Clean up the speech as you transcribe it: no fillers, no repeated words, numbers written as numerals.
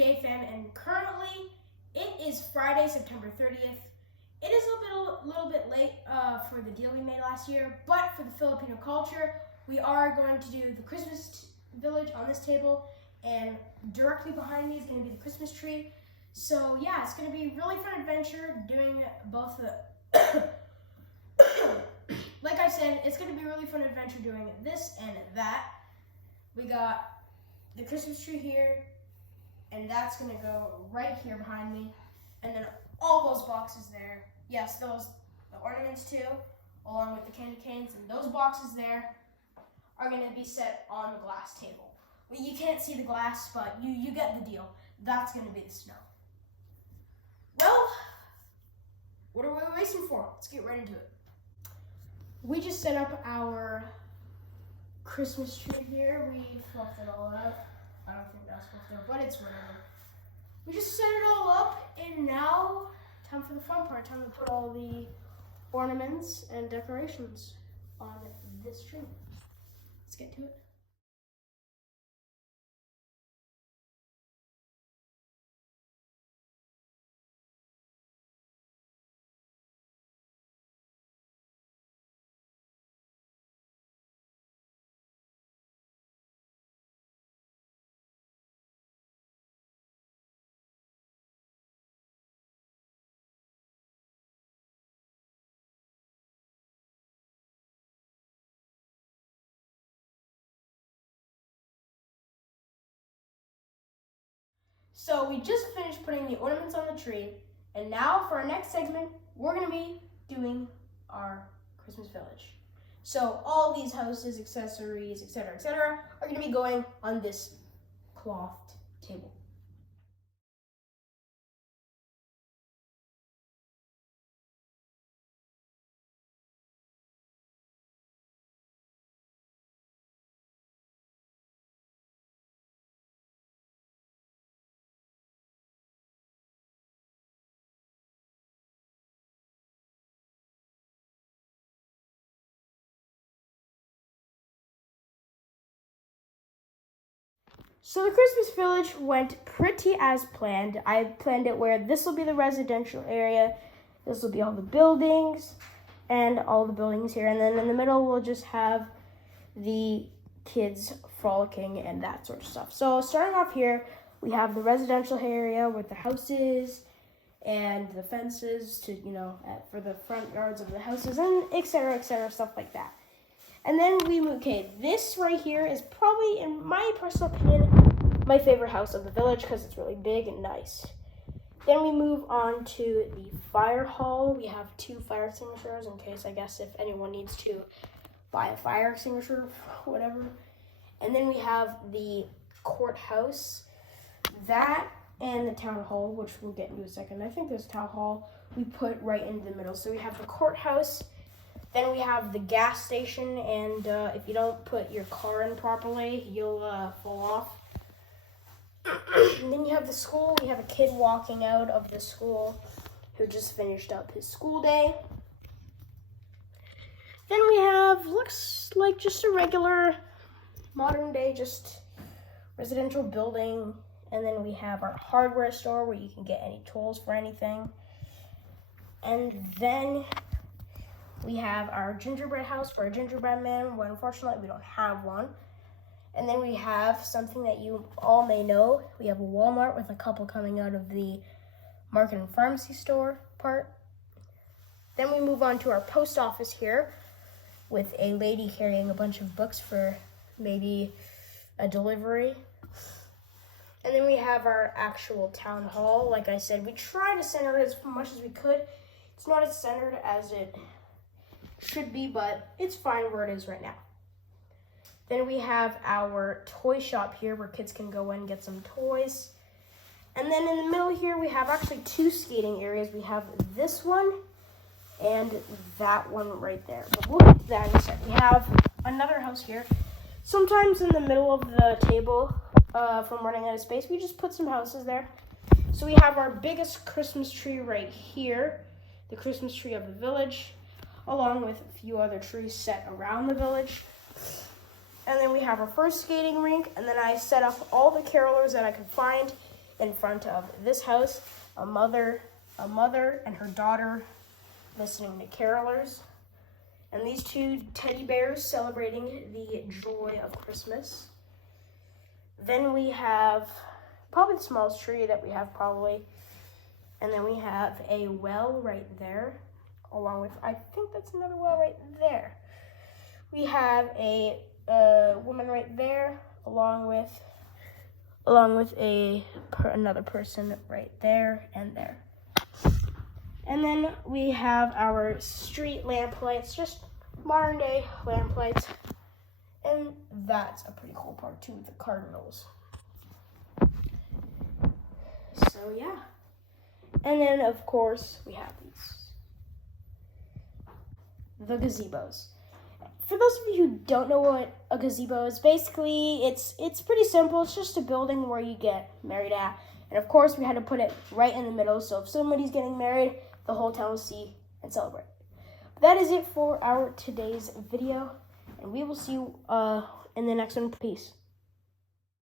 J fam, and currently it is Friday, September 30th. It is a little bit late for the deal we made last year, but for the Filipino culture, we are going to do the Christmas village on this table, and directly behind me is going to be the Christmas tree. So yeah, it's going to be a really fun adventure doing both the like I said, it's going to be a really fun adventure doing this and that. We got the Christmas tree here, and that's going to go right here behind me. And then all those boxes there, yes, the ornaments too, along with the candy canes, and those boxes there are going to be set on the glass table. Well, you can't see the glass, but you get the deal. That's going to be the snow. Well, what are we waiting for? Let's get right into it. We just set up our Christmas tree here. We fluffed it all up. I don't think that's fluffed up, but it's whatever. We just set it all up, and now time for the fun part. Time to put all the ornaments and decorations on this tree. Let's get to it. So we just finished putting the ornaments on the tree, and now for our next segment, we're going to be doing our Christmas village. So all these houses, accessories, etc., are going to be going on this clothed table. So the Christmas village went pretty as planned. I planned it where this will be the residential area, this will be all the buildings, and all the buildings here. And then in the middle, we'll just have the kids frolicking and that sort of stuff. So starting off here, we have the residential area with the houses and the fences to, for the front yards of the houses and etc., stuff like that. And then this right here is probably, in my personal opinion, my favorite house of the village because it's really big and nice. Then we move on to the fire hall. We have 2 fire extinguishers in case, I guess, if anyone needs to buy a fire extinguisher, whatever. And then we have the courthouse, that and the town hall, which we'll get into in a second. I think this town hall we put right in the middle. So we have the courthouse. Then we have the gas station, and if you don't put your car in properly, you'll fall off. And then you have the school. We have a kid walking out of the school who just finished up his school day. Then we have, looks like just a regular modern day, just residential building. And then we have our hardware store where you can get any tools for anything. And then we have our gingerbread house for a gingerbread man, when unfortunately we don't have one. And then we have something that you all may know. We have a Walmart with a couple coming out of the market and pharmacy store part. Then we move on to our post office here with a lady carrying a bunch of books for maybe a delivery. And then we have our actual town hall. Like I said, we try to center it as much as we could. It's not as centered as it should be, but it's fine where it is right now. Then we have our toy shop here where kids can go in and get some toys. And then in the middle here, we have actually 2 skating areas. We have this one and that one right there. But we'll get to that in a second. We have another house here. Sometimes in the middle of the table, from running out of space, we just put some houses there. So we have our biggest Christmas tree right here, the Christmas tree of the village, along with a few other trees set around the village. And then we have our first skating rink, and then I set up all the carolers that I could find in front of this house, a mother and her daughter listening to carolers, and these two teddy bears celebrating the joy of Christmas. Then we have probably the smallest tree that we have probably, and then we have a well right there, along with, I think that's another well right there. We have a woman right there, along with another person right there and there. And then we have our street lamp lights, just modern day lamp lights. And that's a pretty cool part too, the cardinals. So yeah. And then of course we have the gazebos. For those of you who don't know what a gazebo is, basically it's pretty simple. It's just a building where you get married at. And of course we had to put it right in the middle, so if somebody's getting married, the whole town will see and celebrate. But that is it for our today's video, and we will see you in the next one. Peace.